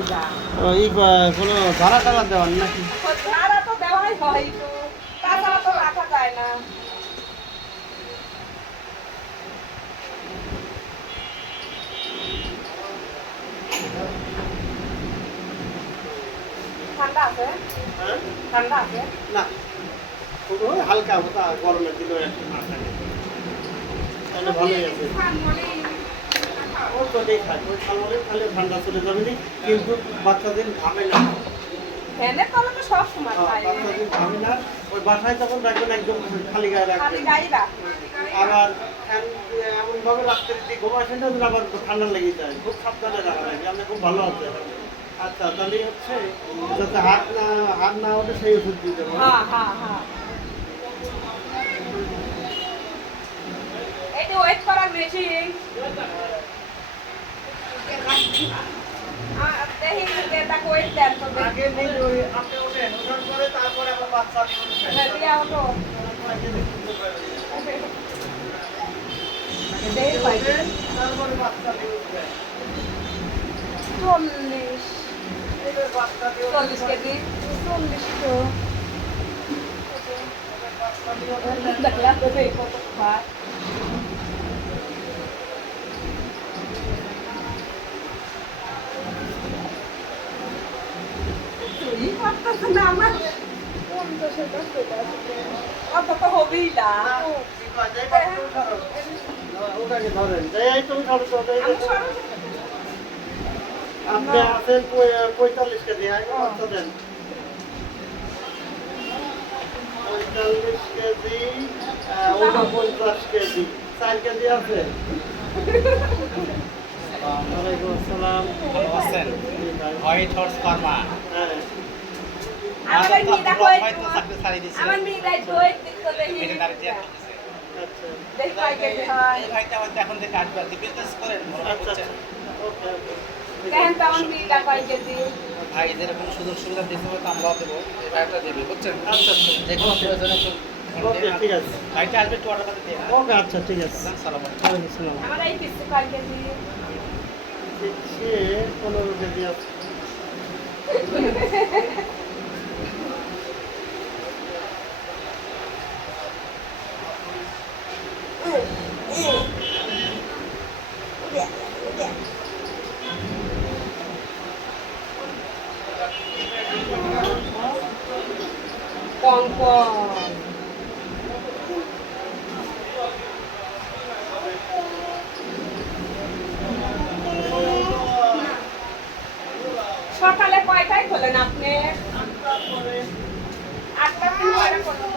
ওই কোনো ধারা টারা দেওয়ার নাকি? ভাড়া তো দেওয়াই হয় তাছাড়া তো রাখা যায় না। ঠান্ডা আছে? হ্যাঁ? ঠান্ডা আছে? না। হালকা গরমের দিনে ভালোই আছে। ওর তো খায় ওই খালে খালে ঠান্ডা চলে যাবে নি। কিন্তু বাচ্চাদের ঘামে না। ফ্যানের তলে তো সব সময় হ্যাঁ, বাচ্চাদের ঘামে না। ওই বাসায় যখন রাখবেন একদম খালি গায়ে রাখবেন। আবার ফ্যান এমন ভাবে রাখতে দিতে ঘুমাসেন না আবার ঠান্ডা লেগে যায়। খুব সাবধানে রাখা লাগে। আপনি খুব ভালো আছে। আচ্ছা তাহলে হচ্ছে যাতে হাত না হাত না ওঠে সেই ওষুধ দিতে হবে হ্যাঁ হ্যাঁ এই যে ওয়েট করার মেশিন চল্লিশ এবার বাচ্চা নিয়ে উঠবেন। চল্লিশ কেজি চল্লিশ তো বাচ্চা নিয়ে উঠবেন। দেখলাম তো সেই কত খায় না আমার। অত তো হবেই না। আপনি আছেন পঁয়তাল্লিশ কেজি বাচ্চা দেন পঁয়তাল্লিশ কেজি ওটা কেজি চার কেজি আছে ওয়ালাইকুম আসসালাম ভালো আছেন ভাই। হোয়াইট হর্স ফার্মা হ্যাঁ আমার ওই মেয়েটা কই দিছে। আমার মেয়েটা যে। আচ্ছা। কেজি এখন থেকে আসবে আর কি বিজনেস করেন আচ্ছা দেখেন তো আমার মেয়েটা কয় কেজি? ভাই যেরকম সুযোগ সুবিধা দিতে হবে আমরাও দেবো। ভাইটা দেবে বুঝছেন? আচ্ছা আচ্ছা। যে কোনো প্রয়োজনে ভাইটা আসবে একটু অর্ডার করে ওকে আচ্ছা ঠিক আছে। সালাম আলাইকুম। আমার এই কয় কেজি? পনেরো কেজি আছে। সকালে কয়টায় খোলেন আপনি? আটটা কয়টা পর্যন্ত?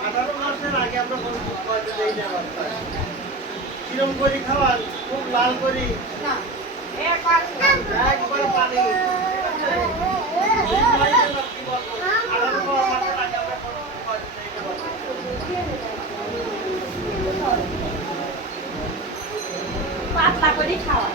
আঠারো মাসের আগে আমরা গরু করি খাওয়ান খুব লাল করি একবার পানি এই বয়সে না কি বলব? আঠারো মাসের আগে আমরা গরু দুধ খাওয়াতে দেই না বাচ্চার। পাতলা করে খাওয়া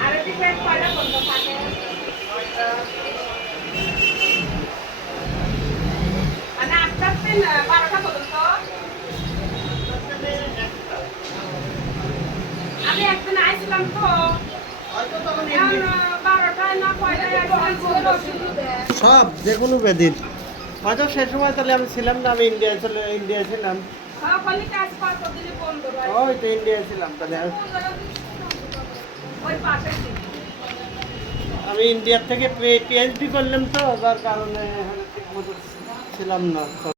আর একটি প্লেট কয়টা পর্যন্ত থাকে দিন বারোটা পর্যন্ত আমি একদিন আইছিলাম তো। সব যে কোনো ব্যাধির। হয়তো সে সময় তাহলে আমি ছিলাম না আমি ইন্ডিয়ায় চলে ইন্ডিয়ায় ছিলাম। হয় ওই তো ইন্ডিয়ায় ছিলাম তাহলে। আমি- ইন্ডিয়ার থেকে পিএইচডি করলাম তো যার কারণে ছিলাম না।